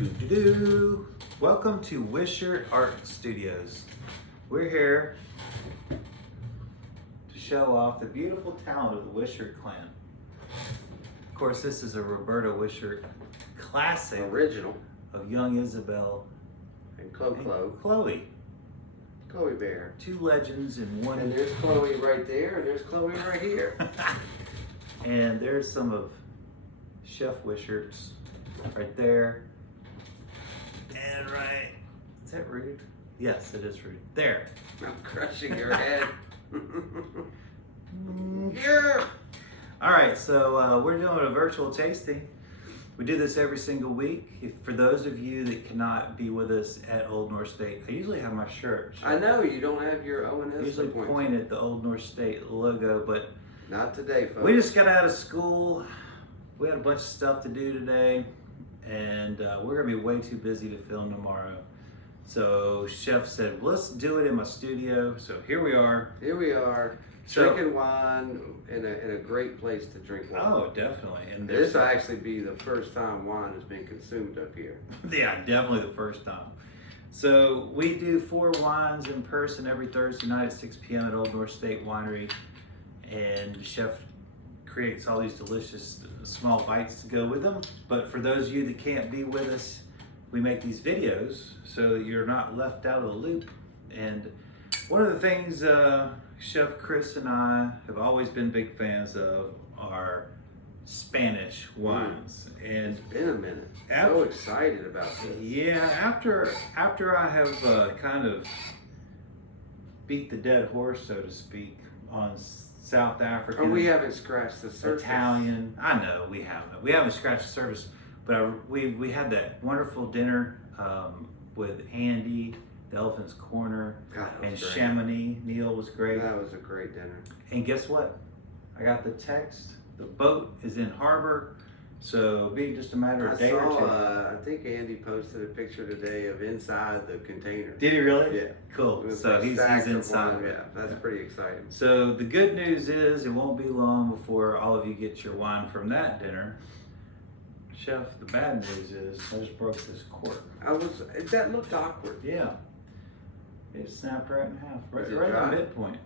Doo-doo-doo. Welcome to Wishart Art Studios. We're here to show off the beautiful talent of the Wishart clan. Of course, this is a Roberta Wishart classic Original. of young Isabel And Chloe. Chloe Bear. Two legends in one. And there's Chloe right there, and there's Chloe right here. And there's some of Chef Wishart's right there. And right, is that Rudy? Yes, it is Rudy. There. I'm crushing your head. Yeah. All right, so we're doing a virtual tasting. We do this every single week. For those of you that cannot be with us at Old North State, I usually have my shirt. I know you don't have your O&S. I usually point at the Old North State logo, but not today, folks. we just got out of school. We had a bunch of stuff to do today, and we're gonna be way too busy to film tomorrow. So Chef said, let's do it in my studio. So here we are. Here we are, drinking wine in a great place to drink wine. Oh, definitely. And this will actually be the first time wine has been consumed up here. Yeah, definitely the first time. So we do 4 wines in person every Thursday night at 6 p.m. at Old North State Winery. And the chef creates all these delicious small bites to go with them. But for those of you that can't be with us, we make these videos so that you're not left out of the loop. And one of the things Chef Chris and I have always been big fans of are Spanish wines. And it's been a minute. So excited about this. Yeah, after I have kind of beat the dead horse, so to speak, on South African. Oh, we haven't scratched the surface. Italian. I know we haven't. We haven't scratched the surface, but we had that wonderful dinner with Andy, the Elephant's Corner, and Chamonix. Neil was great. That was a great dinner. And guess what? I got the text. The boat is in harbor, so it'll be just a matter of a day or two. I think Andy posted a picture today of inside the container. Did he really? Yeah. Cool. So he's inside. Yeah, that's pretty exciting. So the good news is it won't be long before all of you get your wine from that dinner. Chef, the bad news is I just broke this cork. That looked awkward. Yeah. It snapped right in half. Right Is it in dry? the midpoint.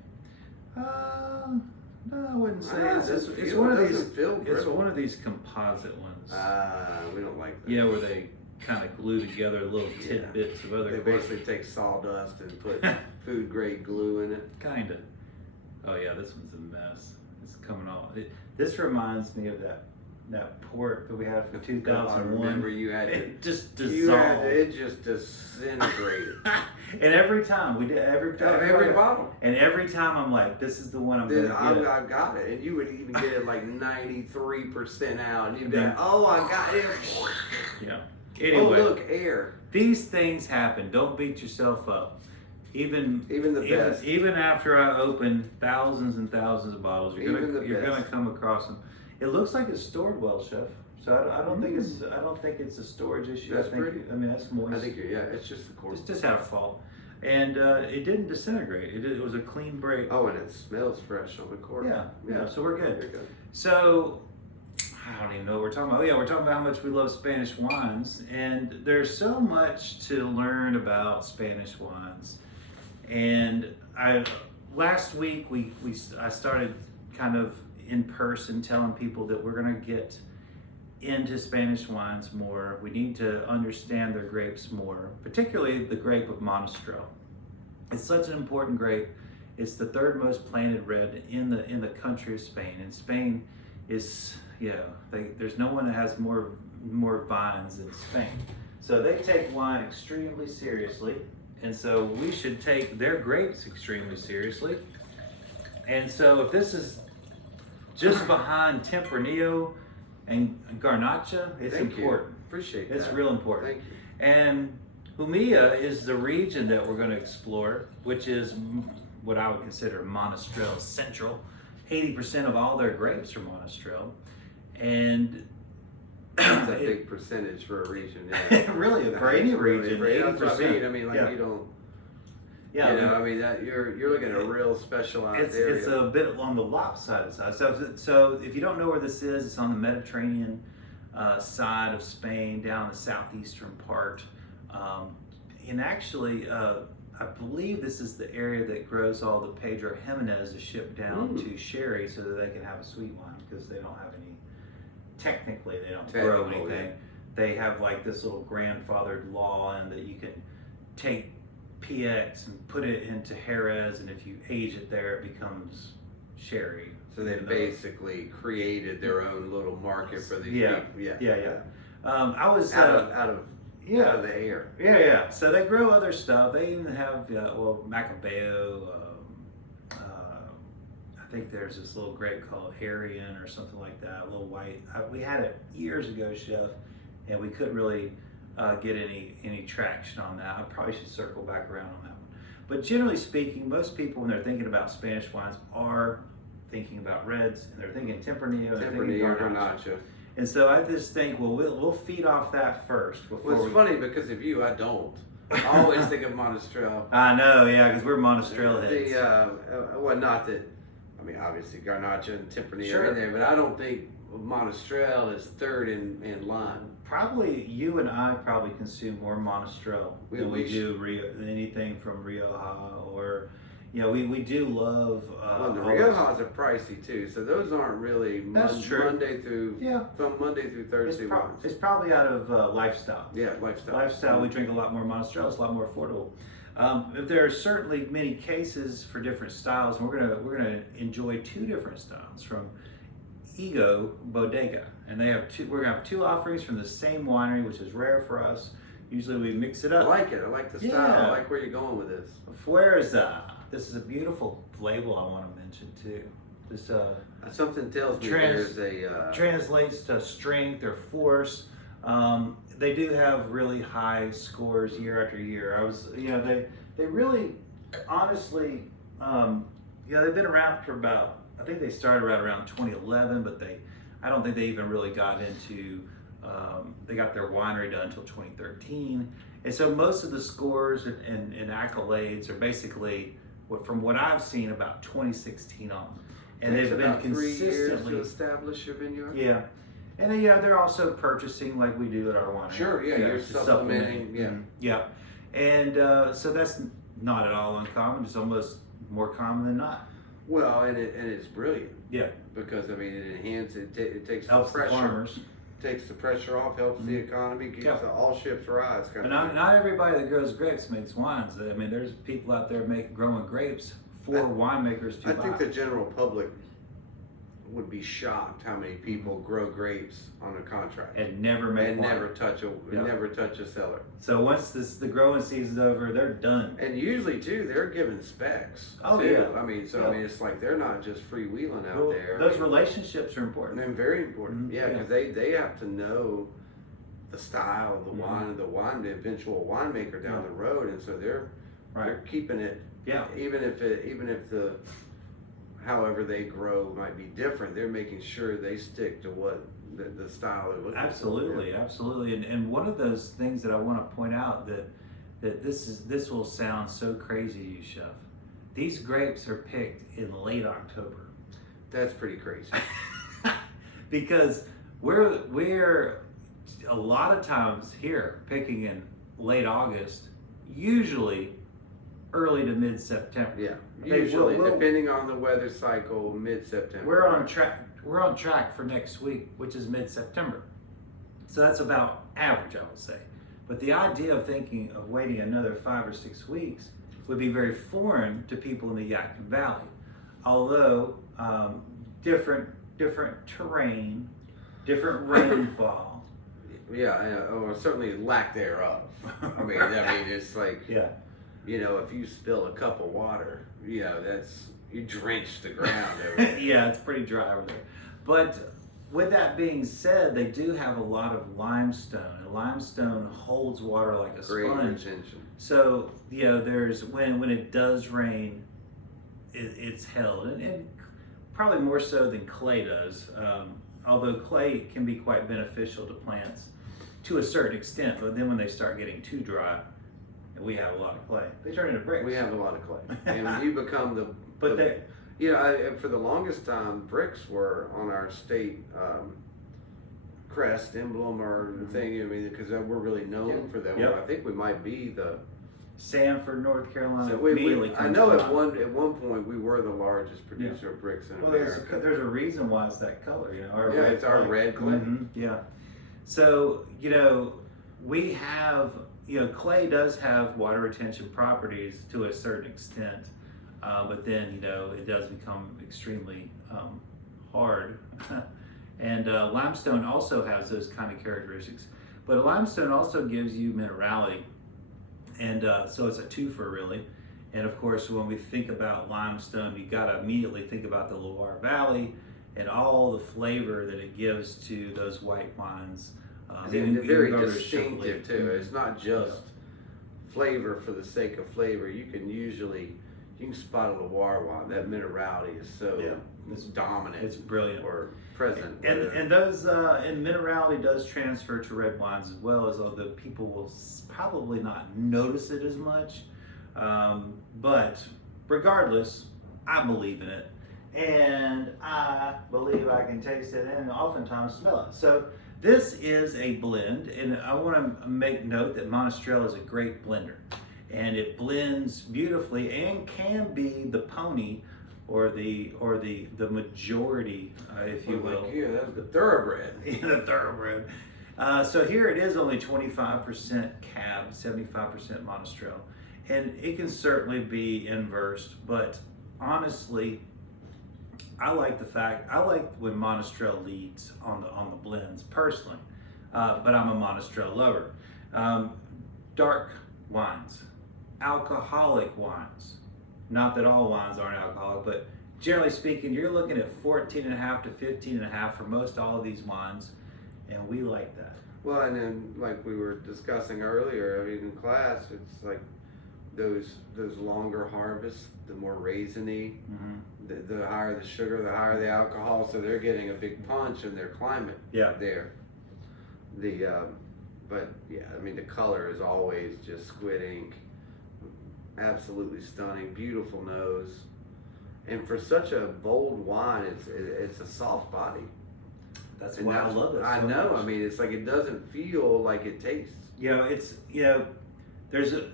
No, I wouldn't say it's one of these composite ones. We don't like that. Yeah, where they kind of glue together little tidbits of other. They basically take sawdust and put food grade glue in it. Kinda. Oh yeah, this one's a mess. It's coming off. This reminds me of that port that we had from 2001. I remember you had it just dissolved. It just disintegrated. And every time we did every bottle. And every time I'm like, this is the one I'm gonna get. I got it, and you would even get it like 93% out, and you'd be like, "Oh, I got it." Yeah. Anyway, oh look, air. These things happen. Don't beat yourself up. Even the best. Even after I open thousands and thousands of bottles, you're gonna come across them. It looks like it's stored well, Chef. So I don't think it's a storage issue. That's pretty. I mean, that's moist. I think it's just the cork. It's just had a fault, and it didn't disintegrate. It was a clean break. Oh, and it smells fresh on the cork. Yeah. So we're good. You're good. So I don't even know what we're talking about. Oh, yeah, we're talking about how much we love Spanish wines, and there's so much to learn about Spanish wines. And last week I started kind of in person telling people that we're gonna get into Spanish wines more. We need to understand their grapes more, particularly the grape of Monastrell. It's such an important grape. It's the 3rd most planted red in the country of Spain. And Spain is, there's no one that has more vines than Spain. So they take wine extremely seriously. And so we should take their grapes extremely seriously. And so if this is just behind Tempranillo and Garnacha, it's important. Appreciate that. It's real important. Thank you. And Jumilla is the region that we're going to explore, which is what I would consider Monastrell Central. 80% of all their grapes are Monastrell. And that's a big percentage for a region. Yeah. Really, for any region, 80%. That's what I mean. I mean, like you don't. Yeah, I mean that you're looking at a real specialized area. It's a bit on the lopsided side. So if you don't know where this is, it's on the Mediterranean side of Spain, down the southeastern part. And actually, I believe this is the area that grows all the Pedro Jimenez to ship down to sherry so that they can have a sweet wine, because they don't have any, technically they don't grow anything. They have like this little grandfathered law in that you can take PX and put it into Jerez, and if you age it there, it becomes sherry. So they basically created their own little market for these yeah. people. I was out of the air. Yeah. So they grow other stuff. They even have Macabeo. I think there's this little grape called Arian or something like that. A little white. We had it years ago, Chef, and we couldn't really get any traction on that. I probably should circle back around on that one. But generally speaking, most people when they're thinking about Spanish wines are thinking about reds, and they're thinking Tempranillo, Tempranillo, Garnacha. And so I just think, well, we'll feed off that first. Well, it's funny because of you, I don't. I always think of Monastrell. I know, yeah, because we're Monastrell heads. Well, not that, I mean, obviously Garnacha and Tempranillo are in there, but I don't think Monastrell is third in line. Probably you and I probably consume more Monastrell than we do than anything from Rioja, or we do love. Well, the Riojas are pricey too, so those aren't really Monday through Thursday ones. It's probably out of lifestyle. Yeah, lifestyle. Lifestyle. We drink a lot more Monastrell. It's a lot more affordable. There are certainly many cases for different styles, and we're gonna enjoy two different styles from Ego Bodega, and they have we're gonna have two offerings from the same winery, which is rare for us. Usually we mix it up. I like it. I like the style. I like where you're going with this. Fuerza. This is a beautiful label I want to mention too. This something tells me there's a translates to strength or force. They do have really high scores year after year. They really, honestly, they've been around for about, I think they started right around 2011, but I don't think they even really got into, they got their winery done until 2013. And so most of the scores and accolades are basically, from what I've seen, about 2016 on. And they've been consistently 3 years to establish your vineyard. Yeah. And then, they're also purchasing like we do at our winery. Sure, you're supplementing. Yeah. And so that's not at all uncommon. It's almost more common than not. Well, and it's brilliant. Yeah. Because, I mean, it enhances, it takes helps the pressure. The farmers. Takes the pressure off, helps the economy, keeps all ships rise. But not everybody that grows grapes makes wines. I mean, there's people out there growing grapes for winemakers to buy. I think the general public would be shocked how many people grow grapes on a contract and never make wine. never touch a cellar. So once the growing season's over, they're done. And usually too, they're given specs. Oh too. yeah. I mean, it's like they're not just freewheeling out there. Those relationships are important. They're very important. Yeah, because they have to know the style of the wine, the eventual winemaker down the road, and so they're keeping it. Yeah. Even if the however they grow might be different, they're making sure they stick to what the style they're looking for. Absolutely. And one of those things that I want to point out that this will sound so crazy to you, Chef. These grapes are picked in late October. That's pretty crazy. Because we're a lot of times here picking in late August, usually early to mid-September. Yeah, usually depending on the weather cycle, mid-September. We're on track. We're on track for next week, which is mid-September. So that's about average, I would say. But the idea of thinking of waiting another 5 or 6 weeks would be very foreign to people in the Yadkin Valley. Although different terrain, different rainfall. Yeah, or certainly lack thereof. I mean, it's like if you spill a cup of water, you drench the ground over there. Yeah, it's pretty dry over there. But with that being said, they do have a lot of limestone, and limestone holds water like a sponge. Retention. So there's when it does rain, it's held, and probably more so than clay does. Although clay can be quite beneficial to plants to a certain extent, but then when they start getting too dry, we have a lot of clay. They turn into bricks. We have a lot of clay, and you become for the longest time, bricks were on our state crest emblem or the thing. I mean, because we're really known for them. Yep. I think we might be the Sanford, North Carolina. So I know at one point we were the largest producer of bricks in America. There's a reason why it's that color, you know. It's our red clay. Yeah. So, you know, we have, you know, clay does have water retention properties to a certain extent, but then, you know, it does become extremely hard. And limestone also has those kind of characteristics. But limestone also gives you minerality. And so it's a twofer, really. And of course, when we think about limestone, you got to immediately think about the Loire Valley and all the flavor that it gives to those white wines. They're very distinctive too. It's not just flavor for the sake of flavor. You can spot a Loire wine. That minerality is so it's dominant. It's brilliant. Or present. And those and minerality does transfer to red wines as well, as although people will probably not notice it as much. But regardless, I believe in it, and I believe I can taste it and oftentimes smell it. So this is a blend, and I want to make note that Monastrell is a great blender, and it blends beautifully and can be the pony or the majority, if you will. Yeah, that's the thoroughbred. The thoroughbred. So here it is only 25% cab, 75% Monastrell. And it can certainly be inversed, but honestly, I like when Monastrell leads on the blends personally, but I'm a Monastrell lover. Dark wines, alcoholic wines. Not that all wines aren't alcoholic, but generally speaking, you're looking at 14.5 to 15.5 for most all of these wines, and we like that. Well, and then like we were discussing earlier, I mean, in class, it's like those longer harvests, the more raisiny, the higher the sugar, the higher the alcohol, so they're getting a big punch in their climate there. But yeah, I mean, the color is always just squid ink. Absolutely stunning, beautiful nose, and for such a bold wine, it's a soft body. That's why I love it. I know. I mean, it's like it doesn't feel like it tastes.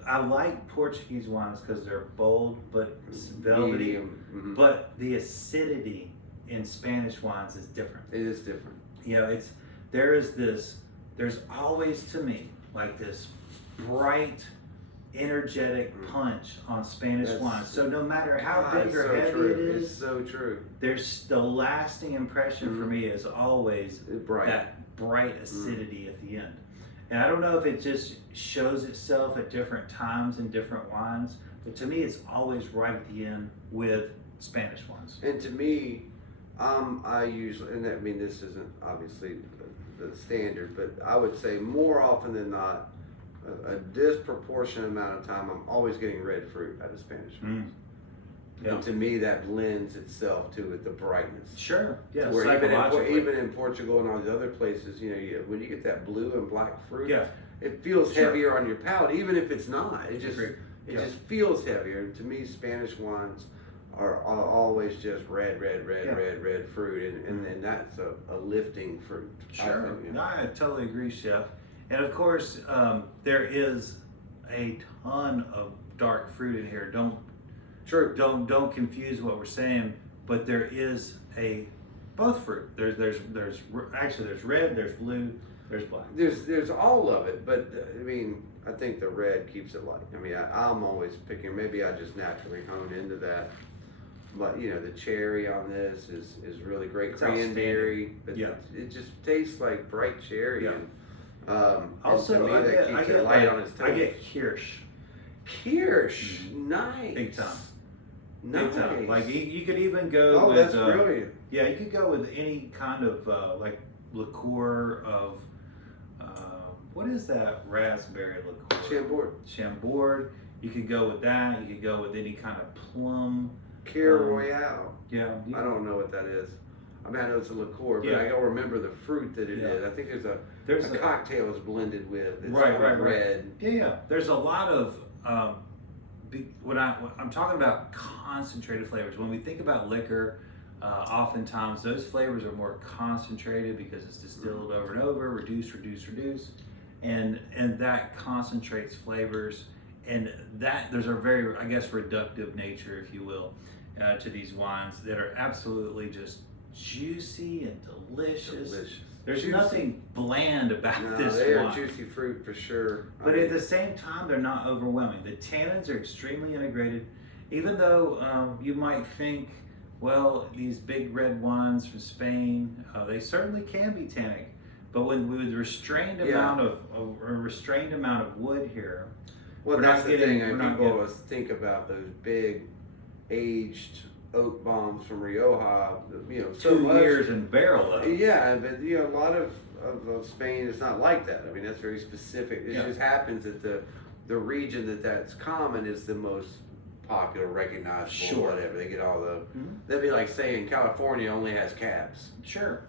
I like Portuguese wines because they're bold but velvety. But the acidity in Spanish wines is different. It is different. There's always to me like this bright, energetic punch on Spanish wine. So no matter how big or heavy it is, it's so true. There's the lasting impression for me is always that bright acidity at the end. And I don't know if it just shows itself at different times in different wines, but to me it's always right at the end with Spanish wines. And to me, I usually, and I mean this isn't obviously the standard, but I would say more often than not, a disproportionate amount of time, I'm always getting red fruit out of Spanish wines. And to me, that lends itself to it, the brightness. Sure, yeah. Where even in Portugal and all these other places, when you get that blue and black fruit, it feels heavier on your palate, even if it's not. It just feels heavier. And to me, Spanish wines are always just red fruit, and that's a lifting fruit. Sure, I totally agree, Chef. And of course, there is a ton of dark fruit in here. Don't confuse what we're saying. But there is both fruit. There's red, there's blue, there's black. There's all of it. But I mean, I think the red keeps it light. I mean, I'm always picking. Maybe I just naturally hone into that. But the cherry on this is really great. Cranberry, but it just tastes like bright cherry. Yeah. Also, to me, that keeps it light on its tongue. I get kirsch. Nice. Big time. Nice. Big time. Like you could even go with. That's brilliant. Yeah, you could go with any kind of like liqueur of. What is that raspberry liqueur? Chambord. You could go with that. You could go with any kind of plum. Kir Royale. Yeah. I don't know what that is. I mean, I know it's a liqueur, but I don't remember the fruit that it is. I think there's a cocktail is blended with. It's red. Yeah. There's a lot of when I'm talking about concentrated flavors. When we think about liquor, Oftentimes those flavors are more concentrated because it's distilled over and over, reduce, and that concentrates flavors, and that there's a very, I guess, reductive nature, if you will, to these wines that are absolutely just juicy and delicious. There's juicy. Nothing bland about this they wine. are juicy fruit for sure. But at the same time, they're not overwhelming. The tannins are extremely integrated, even though you might think, well, these big red wines from Spain, they certainly can be tannic. But with restrained amount of wood here, well, that's the thing. People getting, always think about those big aged oak bombs from Rioja. You know, so 2 years in barrel though. Yeah, but you know, a lot of Spain is not like that. I mean, that's very specific. It just happens that the region that's common is the most popular, recognizable, whatever. They get all the. That'd be like saying California only has cabs. Sure.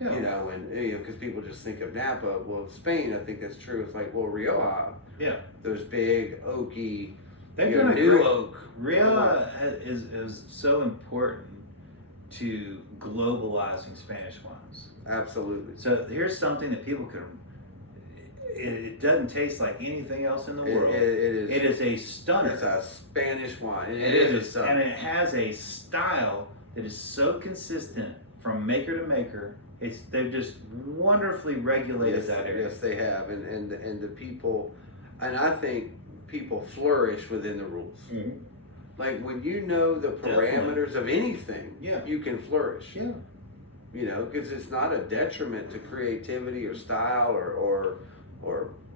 Yeah. You know, and you know, because people just think of Napa. Well, Spain, I think that's true. It's like, well, Rioja. Yeah. Those big oaky. They've done a new oak. Rioja is so important to globalizing Spanish wines. Absolutely. So here's something that people can. It doesn't taste like anything else in the world. It is a stunner. It's a Spanish wine. It is a stunner, and it has a style that is so consistent from maker to maker. They've just wonderfully regulated that area. Yes, they have, and the people, and I think people flourish within the rules. Mm-hmm. Like when you know the parameters of anything, you can flourish. Yeah. You know, because it's not a detriment to creativity or style or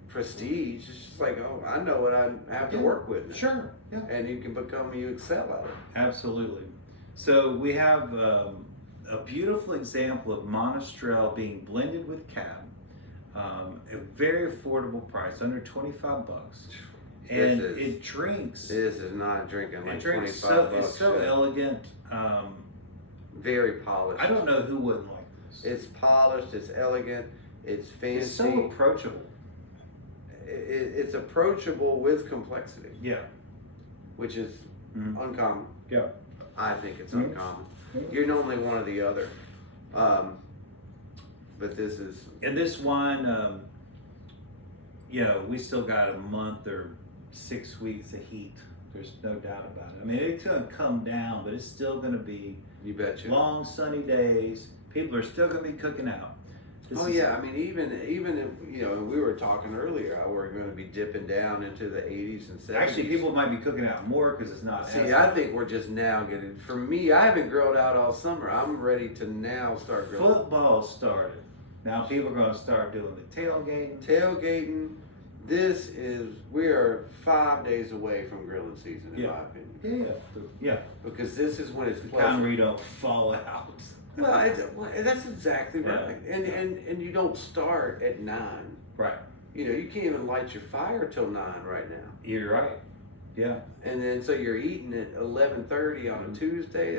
prestige. It's just like, oh, I know what I have to work with now. Sure. Yeah. And you excel at it. Absolutely. So we have a beautiful example of Monastrell being blended with Cab, a very affordable price, under $25. And it drinks. This is not drinking like $25 bucks. It's so elegant. Very polished. I don't know who wouldn't like this. It's polished. It's elegant. It's fancy. It's so approachable. It's approachable with complexity. Yeah. Which is uncommon. Yeah. I think it's uncommon. You're normally one or the other. But this is. And this wine, we still got a month or 6 weeks of heat. There's no doubt about it. I mean, it's going to come down, but it's still going to be long sunny days. People are still going to be cooking out. I mean, even if, we were talking earlier how we're going to be dipping down into the 80s and 70s. Actually, people might be cooking out more because it's not. See, I think we're just now getting. For me, I haven't grilled out all summer. I'm ready to now start grilling. Football started. Now people are going to start doing the tailgating. We are 5 days away from grilling season, in my opinion. Yeah. Because this is when it's the kind where you don't fall out. Well, that's exactly right. Yeah. And you don't start at 9. Right. You can't even light your fire till 9 right now. You're right. Yeah. And then so you're eating at 11:30 on a Tuesday.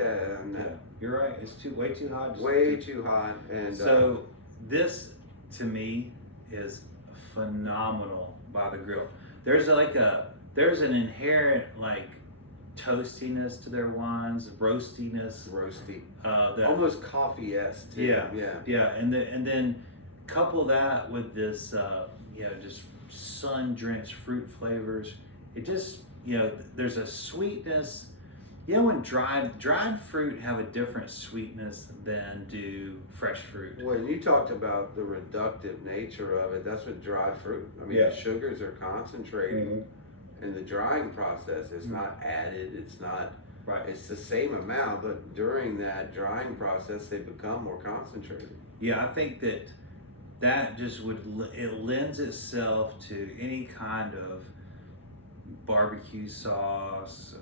You're right. It's way too hot. Way too hot. And so this, to me, is phenomenal by the grill. There's an inherent toastiness to their wines, roasty, almost coffee-esque too. Yeah. And then couple that with this just sun-drenched fruit flavors. It just there's a sweetness. When dried fruit have a different sweetness than do fresh fruit. When you talked about the reductive nature of it, that's what dried fruit. I mean, the sugars are concentrating in the drying process. It's not added. It's not. Right. It's the same amount, but during that drying process, they become more concentrated. Yeah, I think that just it lends itself to any kind of barbecue sauce.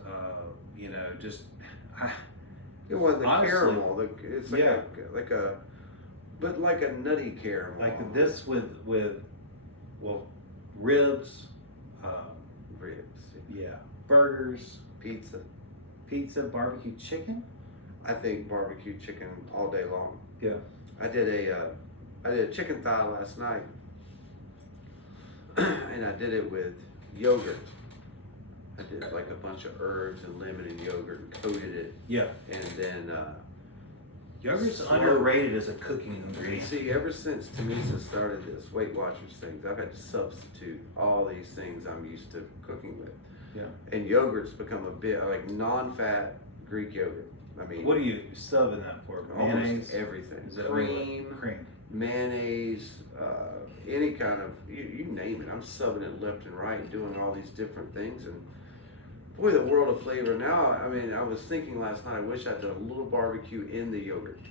Honestly, caramel. It's like a nutty caramel. Like this with ribs. Yeah. Burgers. Pizza, barbecue chicken. I think barbecue chicken all day long. Yeah. I did a chicken thigh last night, and I did it with yogurt. I did like a bunch of herbs and lemon and yogurt and coated it. Yeah. And then Yogurt's underrated as a cooking ingredient. See, ever since Tamisa started this Weight Watchers things, I've had to substitute all these things I'm used to cooking with. Yeah. And yogurt's become a bit like non-fat Greek yogurt. I mean, what are you subbing that for? Mayonnaise? Everything. Cream. Mayonnaise, any kind of, you name it. I'm subbing it left and right, doing all these different things. And boy, the world of flavor now. I mean, I was thinking last night, I wish I'd done a little barbecue in the yogurt.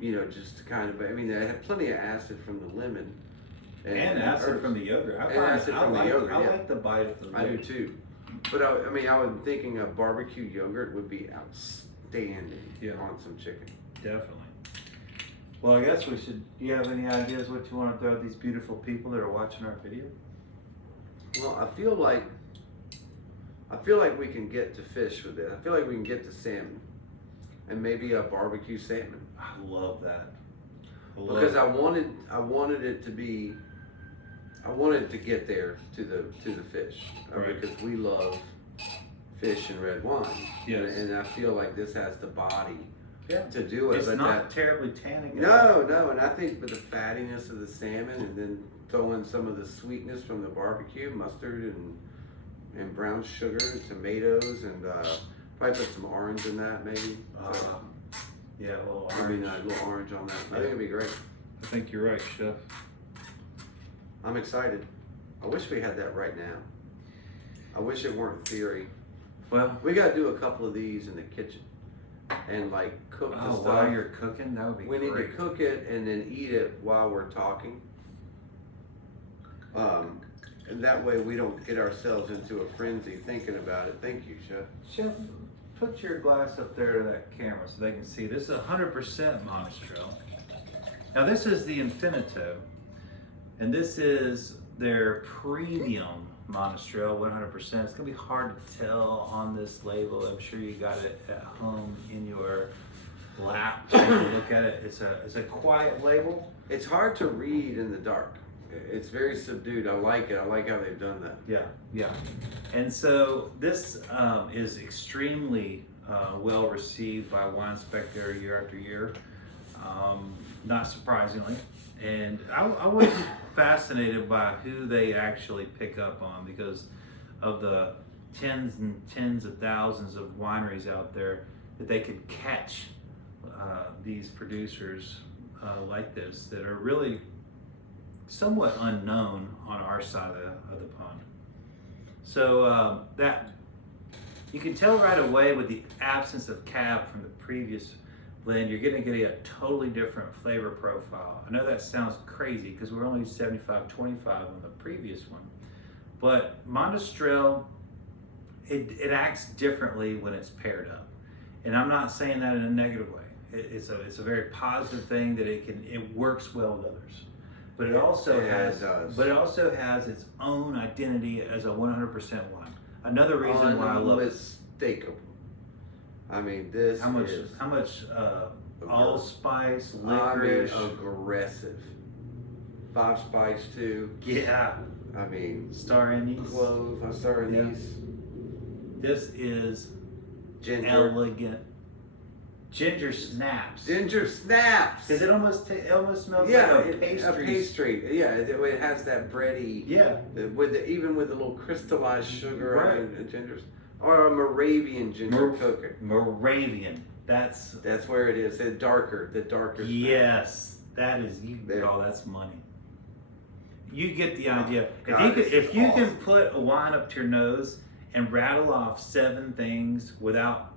You know, just to kind of, I mean, I had plenty of acid from the lemon. And acid from the yogurt. I like the bite of the yogurt. I do too. But I mean, I was thinking a barbecue yogurt would be outstanding on some chicken. Definitely. Well, I guess we should. Do you have any ideas what you want to throw at these beautiful people that are watching our video? Well, I feel like we can get to fish with it. I feel like we can get to salmon, and maybe a barbecue salmon. I love that. Because I wanted it to be. I wanted to get there to the fish because we love fish and red wine. Yes. And I feel like this has the body to do it. It's not terribly tannic. No, and I think with the fattiness of the salmon and then throw in some of the sweetness from the barbecue, mustard and brown sugar, tomatoes, and probably put some orange in that maybe. Yeah, a little orange. Maybe a little orange on that. I think it'd be great. I think you're right, Chef. I'm excited. I wish we had that right now. I wish it weren't theory. Well, we got to do a couple of these in the kitchen and like cook the stuff. While you're cooking, that would be great. We need to cook it and then eat it while we're talking. And that way we don't get ourselves into a frenzy thinking about it. Thank you, Chef. Chef, put your glass up there to that camera so they can see. This is 100% Monastrell. Now this is the Infinito. And this is their premium Monastrell, 100%. It's going to be hard to tell on this label. I'm sure you got it at home in your lap. Take a look at it. It's a quiet label. It's hard to read in the dark. It's very subdued. I like it. I like how they've done that. Yeah. And so this is extremely well received by Wine Spectator year after year, not surprisingly. And I was fascinated by who they actually pick up on because of the tens and tens of thousands of wineries out there that they could catch these producers like this that are really somewhat unknown on our side of the pond. So that you can tell right away with the absence of cab from the previous blend, you're going to get a totally different flavor profile. I know that sounds crazy because we're only 75-25 on the previous one, but Monastrell, it acts differently when it's paired up, and I'm not saying that in a negative way. It's a very positive thing that it works well with others, but it also has its own identity as a 100% wine. Another reason why I love it. Unmistakable. I mean, this how much allspice, licorice, aggressive. 5 spice too. Yeah. I mean, star anise, clove, star anise. This is ginger. Elegant. Ginger snaps. Ginger snaps. Because it almost smells like a pastry. A pastry. Yeah, it has that bready. Yeah. Even with a little crystallized sugar and ginger. Or a Moravian ginger cooker. Moravian. That's where it is. The darker. Yes, that is. That's money. You get the idea. God, if you can put a wine up to your nose and rattle off 7 things without,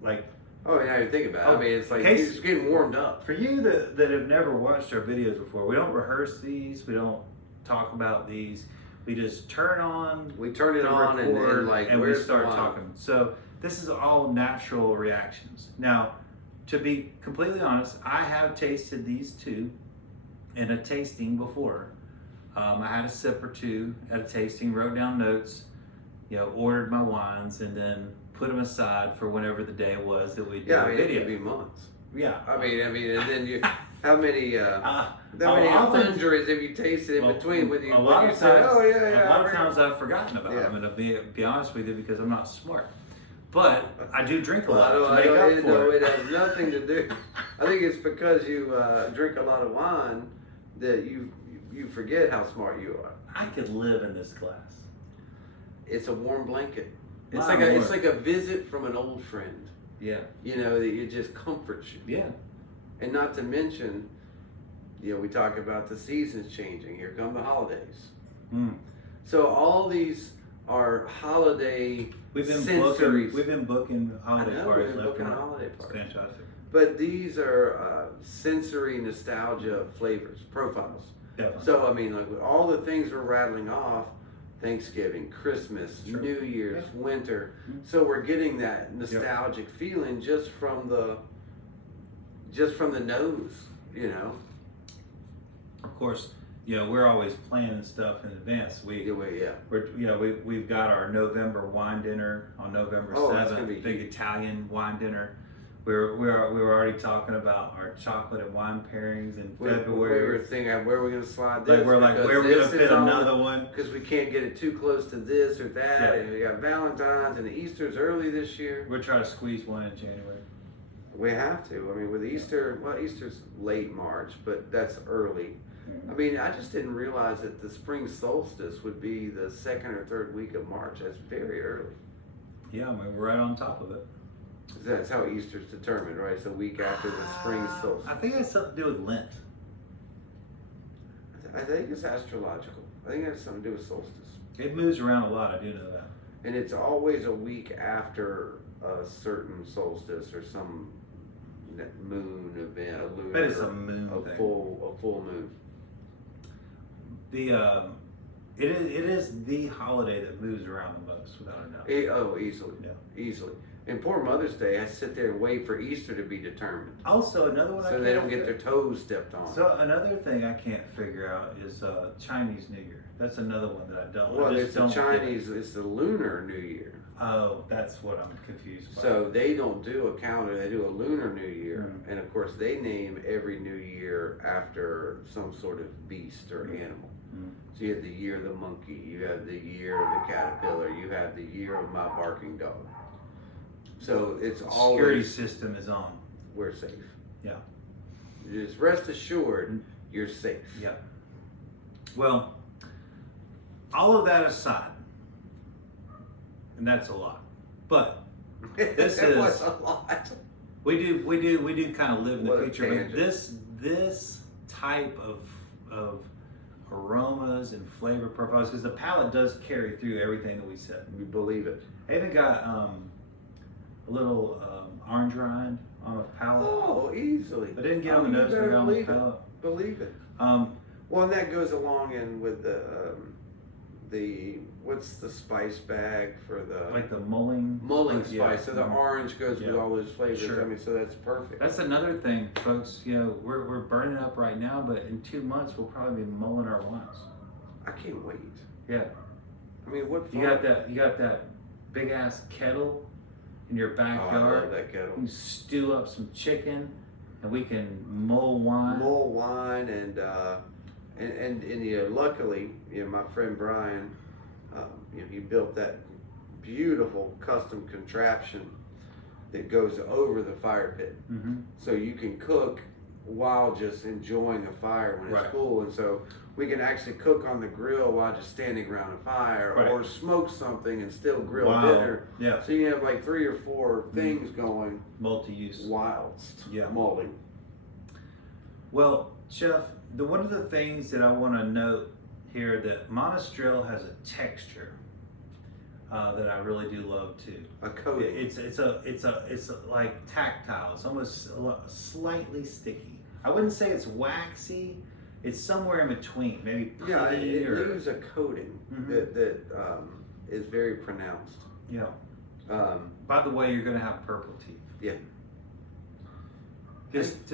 like. Oh, yeah, you think about it. I mean, it's like it's getting warmed up. For you that have never watched our videos before, we don't rehearse these. We don't talk about these. We just turn it on and we start talking. So this is all natural reactions. Now, to be completely honest, I have tasted these two in a tasting before. I had a sip or two at a tasting, wrote down notes, ordered my wines, and then put them aside for whenever the day was that we did a video. It could be months. Yeah. I mean, and then you, how many hundreds have you tasted in between with you? A lot of times I've forgotten about them, and to be honest with you, because I'm not smart. But I do drink a lot to I make don't, up for it has nothing to do. I think it's because you drink a lot of wine that you forget how smart you are. I could live in this glass. It's a warm blanket. It's My it's Lord. like a visit from an old friend. Yeah. You know, that it just comforts you. Yeah. And not to mention, you know, we talk about the seasons changing. Here come the holidays. Mm. So all these are holiday We've been sensories. booking holiday parties. We've been left booking and right. holiday It's parties. fantastic. But these are sensory nostalgia flavors, profiles. Definitely. So, I mean, like with all the things we're rattling off, Thanksgiving, Christmas, Sure. New Year's, winter. Mhm. So we're getting that nostalgic feeling just from the nose, you know. Of course, you know, we're always planning stuff in advance. Yeah. We've got our November wine dinner on November Oh, that's gonna 7th, be big huge. Italian wine dinner. We were already talking about our chocolate and wine pairings in We February. were thinking, where are we going to slide this? Like we're like, where are we gonna fit another one? Because we can't get it too close to this or that, Yeah. and we got Valentine's and Easter's early this year. We're trying to squeeze one in January. We have to. I mean, with Easter, well, Easter's late March, but that's early. I mean, I just didn't realize that the spring solstice would be the second or third week of March. That's very early. Yeah, I mean, we're right on top of it. That's how Easter's determined, right? It's the week after the spring solstice. I think it has something to do with Lent. I think it's astrological. I think it has something to do with solstice. It moves around a lot. I do know that. And it's always a week after a certain solstice or some moon event, a lunar, But it's a moon thing. full moon. It is the holiday that moves around the most, without a doubt. Easily. Yeah. Easily. And poor Mother's Day, I sit there and wait for Easter to be determined. Also, another one So they don't get their toes stepped on. So another thing I can't figure out is Chinese New Year. That's another one that I don't. Well, I just it's the don't Chinese, it's the lunar New Year. Oh, that's what I'm confused by. So they don't do a calendar, they do a lunar New Year. Mm. And of course, they name every New Year after some sort of beast or animal. Mm. So you have the year of the monkey, you have the year of the caterpillar, you have the year of my barking dog. So it's Security always, system is on. we're safe. Yeah. Just rest assured, you're safe. Yeah. Well, all of that aside, and that's a lot, but this That is was a lot. we do kind of live in the What a future. But tangent. this type of aromas and flavor profiles, because the palate does carry through everything that we said. We believe it. I even got a little orange rind on the palate. Oh, easily. I didn't get on the nose, but I got on the palate. Believe it. Well, and that goes along in with the what's the spice bag for the Like the mulling spice. Yeah. So the orange goes with Yeah. all those flavors. Sure. I mean, so that's perfect. That's another thing, folks. You know, we're burning up right now, but in 2 months we'll probably be mulling our wines. I can't wait. Yeah, I mean, what fun. you got that big ass kettle in your Oh, I backyard. love that kettle. You can stew up some chicken, and we can mull wine. Mull wine and you know, luckily, you know, my friend Brian, you know, he built that beautiful custom contraption that goes over the fire pit, Mm-hmm. so you can cook while just enjoying a fire when it's Right. cool, and so we can actually cook on the grill while just standing around a fire, Right. or smoke something and still grill Wow. dinner. Yeah, So you have like 3 or 4 things going multi-use. whilst Yeah. mulling. Well, Chef, one of the things that I want to note here that Monastrell has a texture that I really do love too. A coating. It's like tactile. It's almost slightly sticky. I wouldn't say it's waxy. It's somewhere in between, maybe Yeah, putty it or leaves a coating Mhm. that is very pronounced. yeah. Um, By the way, you're gonna have purple teeth. Yeah. Just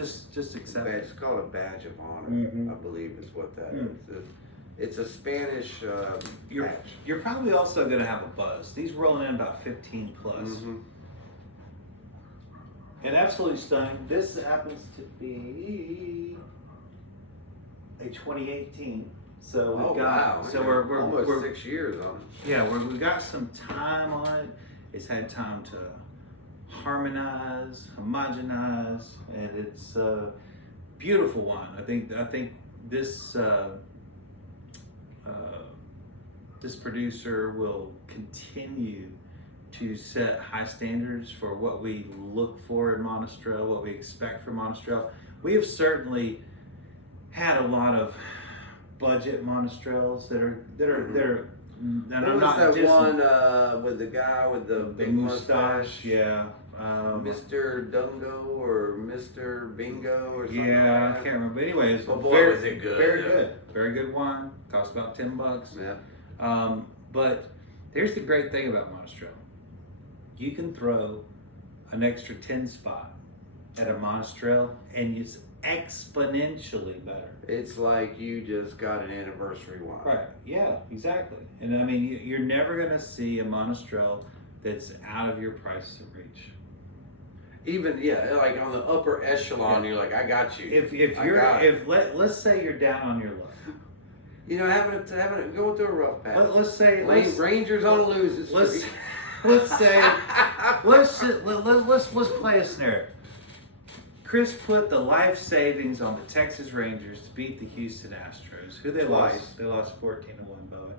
accept it. It's called a badge of honor, Mhm. I believe is what that Mm. is. It's a Spanish You're badge. you're probably also gonna have a buzz. These rolling in about 15 plus. Mhm. And absolutely stunning. This happens to be a 2018. So we've Oh got wow! so Okay. we're almost we're 6 years on it. yeah, we got some time on it. It's had time to harmonize, homogenize, and it's a beautiful wine. I think this this producer will continue to set high standards for what we look for in Monastrell, what we expect from Monastrell. We have certainly had a lot of budget Monastrells that are and What I'm was not that dissing. one with the guy with the big mustache, yeah. Mr. Dungo or Mr. Bingo or something Yeah, like I that? can't remember. But anyways, Oh boy, very, was it good. very good. Very good wine. Cost about $10. Yeah. But here's the great thing about Monastrell. You can throw an extra 10 spot at a Monastrell and it's exponentially better. It's like you just got an anniversary wine. Right, yeah, exactly. And I mean, you're never going to see a Monastrell that's out of your price of reach. Even, yeah, like on the upper echelon, you're like, I got you. Let's say you're down on your luck. You know, having going through a rough patch. Let's say Rangers on a losing streak. Let's play a scenario. Chris put the life savings on the Texas Rangers to beat the Houston Astros, who they Twice. lost. They lost 14-1, by the way.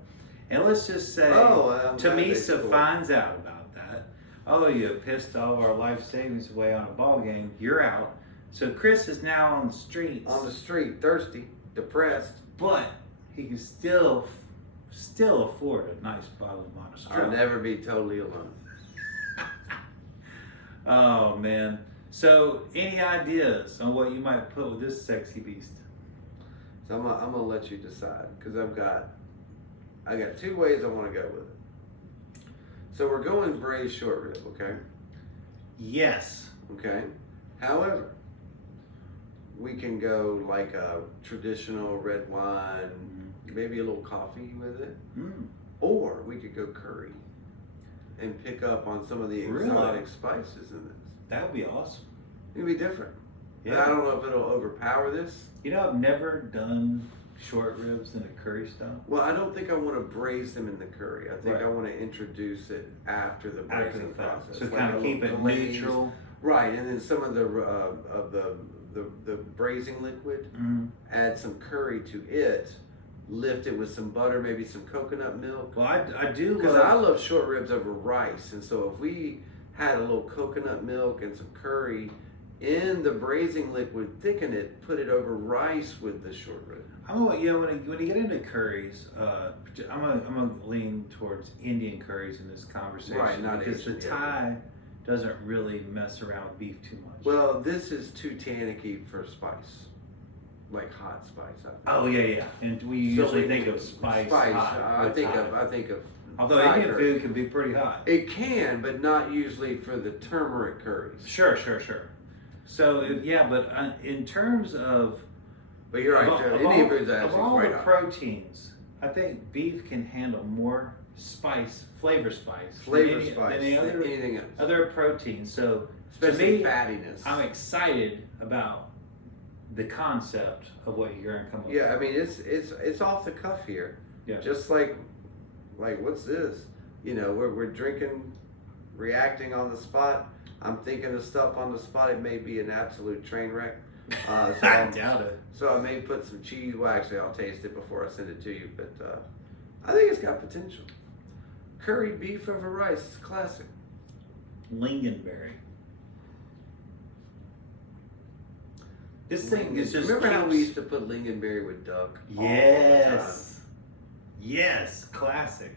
And let's just say glad they Tamisa scored. finds out about that. Oh, you pissed all of our life savings away on a ball game. You're out. So Chris is now on the streets. On the street, thirsty, depressed. But he can still afford a nice bottle of Monastrell. I'll never be totally alone. Oh man. So any ideas on what you might put with this sexy beast? So I'm gonna let you decide because I got two ways I want to go with it. So we're going braised short rib, okay? Yes. Okay. However, we can go like a traditional red wine, maybe a little coffee with it, or we could go curry and pick up on some of the exotic spices in this. That would be awesome. It'd be different. Yeah. I don't know if it'll overpower this. You know, I've never done short ribs in a curry style. Well, I don't think I want to braise them in the curry. I think I want to introduce it after the braising process. So kind of keep it neutral. Right, and then some of the braising liquid, add some curry to it, lift it with some butter, maybe some coconut milk. Well, I do because I love short ribs over rice, and so if we had a little coconut milk and some curry in the braising liquid, thicken it, put it over rice with the short rib. When you get into curries, I'm gonna lean towards Indian curries in this conversation, right? Not because Asian, the Thai doesn't really mess around with beef too much. Well, this is too tannicky for spice, like hot spice. I think. Oh yeah, and we usually think of spice. Hot I think of. Although Indian food can be pretty hot. It can, but not usually for the turmeric curries. Sure. So but in terms of, but you're right. Indian food's actually of all quite the hot. proteins, I think beef can handle more flavor spice than any other protein. So especially to me, fattiness. I'm excited about the concept of what you're going to come up with. Yeah, I mean it's off the cuff here. Yeah. Just like what's this? You know, we're drinking, reacting on the spot. I'm thinking of stuff on the spot. It may be an absolute train wreck. So I doubt it. So I may put some cheese. Well, actually, I'll taste it before I send it to you. But I think it's got potential. Curried beef over rice. It's classic. Lingonberry. This thing is just. Remember how we used to put lingonberry with duck? Yes. Yes, classic.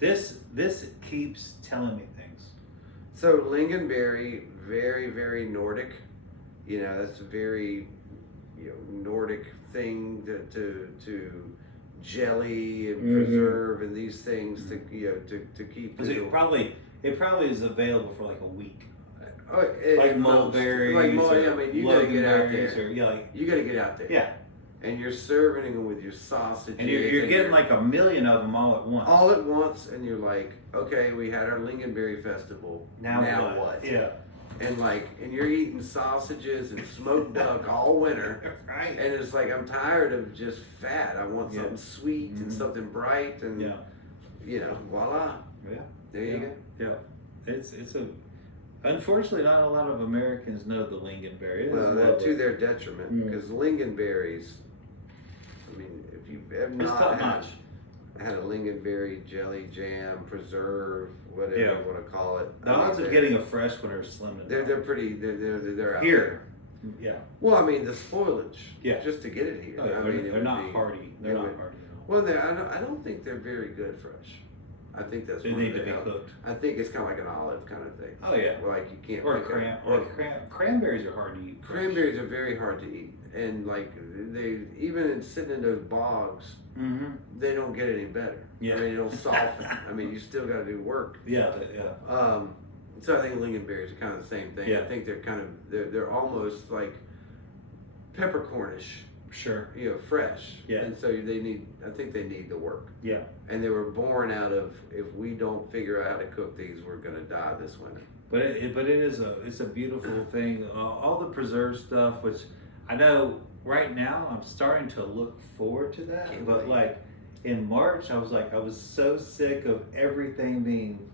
This keeps telling me things. So lingonberry, very, very Nordic. You know, that's a very Nordic thing to jelly and preserve and these things to keep. Because it probably is available for like a week. Like mulberries. I mean, you gotta get out there. You gotta get out there. Yeah. And you're serving them with your sausage. And you're getting like 1,000,000 of them all at once. All at once, and you're like, okay, we had our Lingonberry Festival. Now what? Yeah. And you're eating sausages and smoked duck all winter. Right. And it's like, I'm tired of just fat. I want something sweet and something bright and, voila. Yeah. There you go. Yeah. it's a. Unfortunately, not a lot of Americans know the lingonberry. Well, to their detriment, because lingonberries. I mean, if you have not had a lingonberry jelly, jam, preserve, whatever you want to call it, the odds of getting a fresh one are slim. They're pretty. They're out here. There. Yeah. Well, I mean, the spoilage. Yeah. Just to get it here. Oh, yeah, I mean, they're not hardy. They're not hardy. Well, I don't think they're very good fresh. I think that's. They need to be cooked. I think it's kind of like an olive kind of thing. Oh yeah. Like you can't. Or cranberries are hard to eat. Cranberries are very hard to eat, and like they even sitting in those bogs, they don't get any better. Yeah. I mean, it'll soften. I mean, you still got to do work. Yeah. So I think lingonberries are kind of the same thing. Yeah. I think they're kind of they're almost like peppercornish. Sure. Fresh. Yeah. And so I think they need the work. Yeah. And they were born out of, if we don't figure out how to cook these, we're gonna die this winter. But it's a beautiful thing. All the preserved stuff, which I know right now I'm starting to look forward to that. Can't but wait. like in March, I was so sick of everything being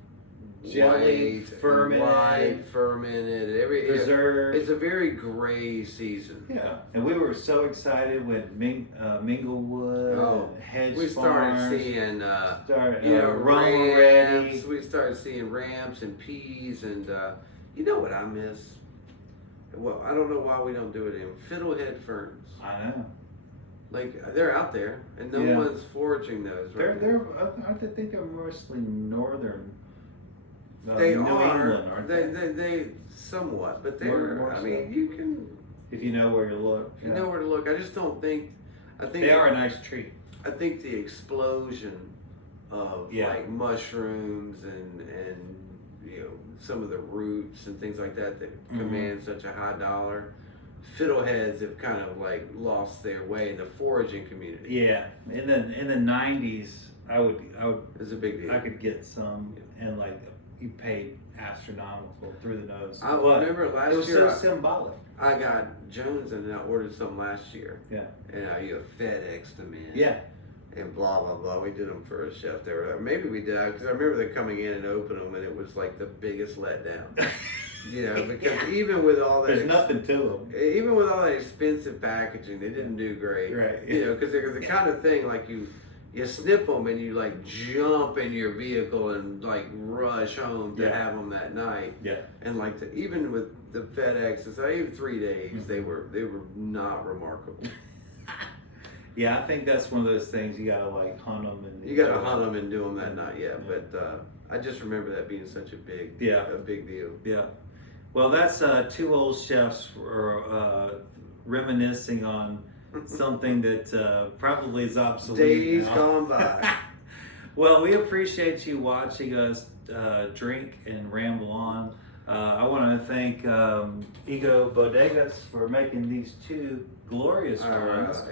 jelly, fermented, preserved. It's a very gray season. Yeah, and we were so excited when Minglewood, and Hedge we started Farms, seeing ramps. We started seeing ramps and peas, and you know what I miss? Well, I don't know why we don't do it in fiddlehead ferns. I know. Like they're out there, and no one's foraging those. Right I think they're mostly northern. They New are. England, aren't they? They somewhat, but they're. More I mean, you can. If you know where to look. You know where to look. I just don't think. I think they are a nice treat. I think the explosion of like mushrooms and some of the roots and things like that command such a high dollar. Fiddleheads have kind of like lost their way in the foraging community. Yeah, in the 90s, I would. It's a big deal. I could get some, and like you paid astronomical through the nose. I remember last year. It was so symbolic. I got Jones and I ordered some last year. Yeah. And I FedExed them in. Yeah. And blah blah blah. We did them for a chef there. Maybe we did because I remember them coming in and opening them, and it was like the biggest letdown. Because even with all that, there's nothing to them. Even with all that expensive packaging, they didn't do great. Right. Because they're the kind of thing like you snip them and you like jump in your vehicle and like rush home to have them that night. Yeah. And like even with the FedEx, even 3 days, they were not remarkable. Yeah, I think that's one of those things you gotta like hunt them and you gotta hunt them and do them that night. Yeah. But I just remember that being such a big deal. Yeah. Well, that's two old chefs reminiscing on something that probably is obsolete. Days now. gone by. Well, we appreciate you watching us drink and ramble on. I want to thank Ego Bodegas for making these two glorious wines.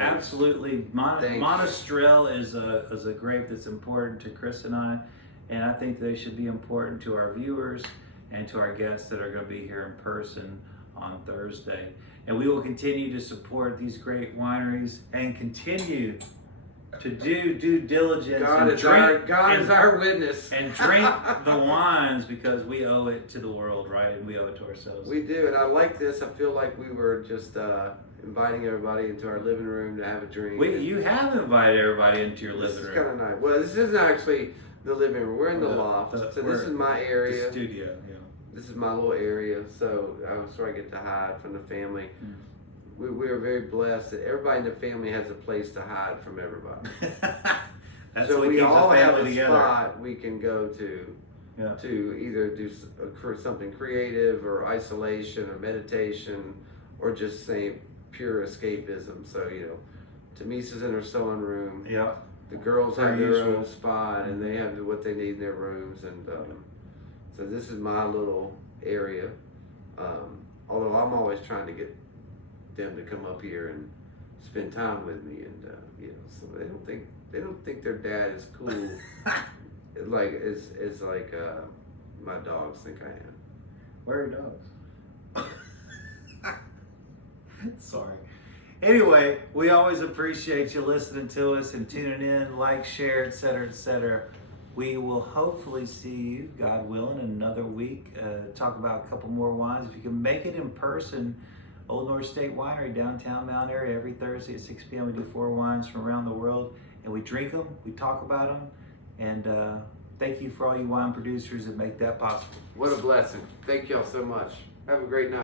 Absolutely, Monastrell is a grape that's important to Chris and I, and I think they should be important to our viewers and to our guests that are going to be here in person on Thursday. And we will continue to support these great wineries and continue to do due diligence. God is our witness. And drink the wines because we owe it to the world, right? And we owe it to ourselves. We do, and I like this. I feel like we were just inviting everybody into our living room to have a drink. You have invited everybody into your living room. This is kind of nice. Well, this isn't actually the living room. We're in the loft. So this is my area. The studio, yeah. This is my little area, so I get to hide from the family. We are very blessed that everybody in the family has a place to hide from everybody. That's so what we keeps all the have family a together. spot we can go to either do something creative or isolation or meditation or just say pure escapism. So Tamisa's in her sewing room. Yeah. The girls have their own spot and they have what they need in their rooms, and so this is my little area. Although I'm always trying to get them to come up here and spend time with me, and so they don't think their dad is cool like as like my dogs think I am. Where are your dogs? Sorry. Anyway, we always appreciate you listening to us and tuning in, like, share, etc., etc. We will hopefully see you, God willing, in another week. Talk about a couple more wines. If you can make it in person, Old North State Winery, downtown Mount Airy, every Thursday at 6 p.m. We do 4 wines from around the world, and we drink them, we talk about them, and thank you for all you wine producers that make that possible. What a blessing. Thank y'all so much. Have a great night.